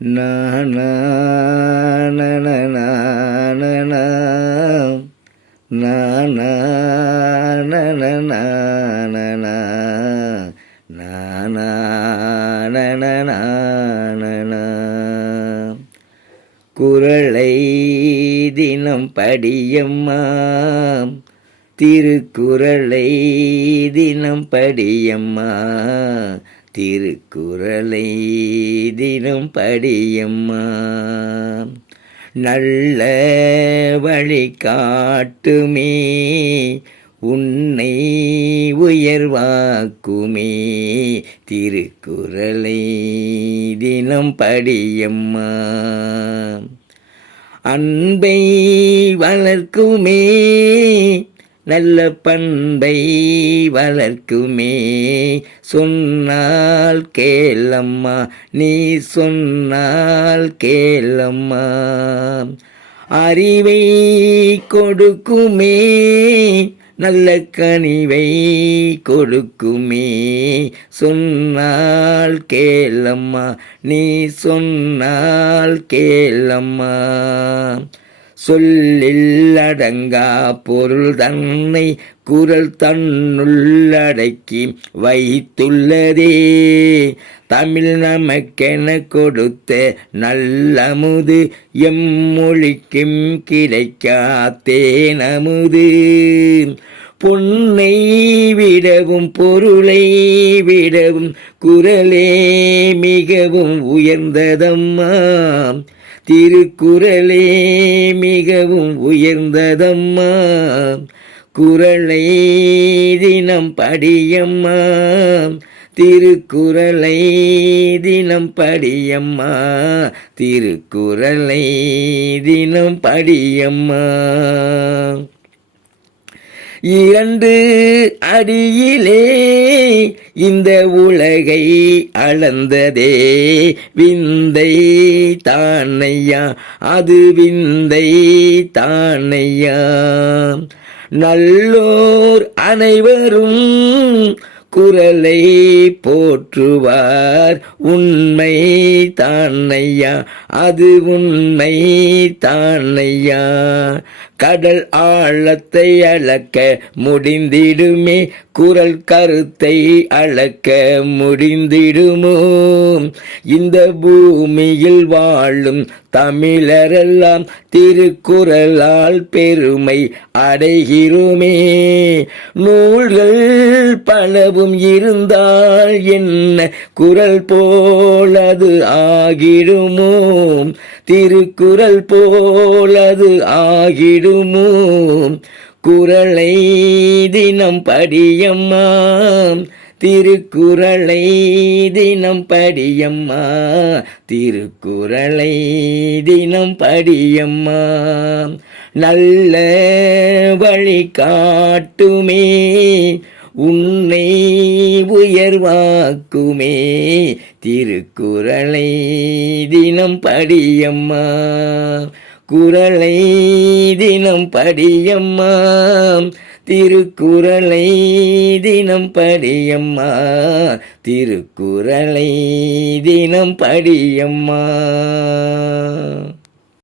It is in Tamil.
நா நா ந ந நா ந நா நா நா ந ந நா ந நா நா நா ந ந நா ந நா. குறளை தினம் படியம்மா, திருக்குறளை தினம் படியம்மா, திருக்குறளை தினம் படியம்மா. நல்ல வழி காட்டுமே, உன்னை உயர்வாக்குமே, திருக்குறளை தினம் படியம்மா. அன்பை வளர்க்குமே, நல்ல பண்பை வளர்க்குமே, சொன்னால் கேளம்மா, நீ சொன்னால் கேளம்மா. அறிவை கொடுக்குமே, நல்ல கனிவை கொடுக்குமே, சொன்னால் கேளம்மா, நீ சொன்னால் கேளம்மா. சொல்லில் அடங்கா பொருள் தன்னை குறள் தன்னுள்ளடக்கி வைத்துள்ளதே, தமிழ் நமக்கென கொடுத்த நல்லமுது, எம்மொழிக்கும் கிடைக்காத்தேனமுது. பொன்னை விடவும் பொருளை விடவும் குறளே மிகவும் உயர்ந்ததம்மா, திருக்குறளே மிகவும் உயர்ந்ததம்மா. குறளை தினம் படியம்மா, திருக்குறளை தினம் படியம்மா, திருக்குறளை தினம் படியம்மா. இரண்டு அடியிலே இந்த உலகை அளந்ததே விந்தை தானையா, அது விந்தை தானையா. நல்லோர் அனைவரும் குறளை போற்றுவார், உண்மை தானையா, அது உண்மை தானையா. கடல் ஆழத்தை அளக்க முடிந்திடுமே, குறள் கருத்தை அளக்க முடிந்திடுமோ. இந்த பூமியில் வாழும் தமிழரெல்லாம் திருக்குறளால் பெருமை அடைகிறோமே. நூல்கள் பலவும் இருந்தால் என்ன, குறள் போலது ஆகிடுமோ, திருக்குறள் போலது ஆகிடுமோ. குறளை தினம் படியம்மா, திருக்குறளை தினம் படியம்மா, திருக்குறளை தினம் படியம்மா. நல்ல வழி காட்டுமே, உன்னை உயர்வாக்குமே, திருக்குறளை தினம் படியம்மா. குறளை தினம் படியம்மா, திருக்குறளை தினம் படியம்மா, திருக்குறளை தினம் படியம்மா.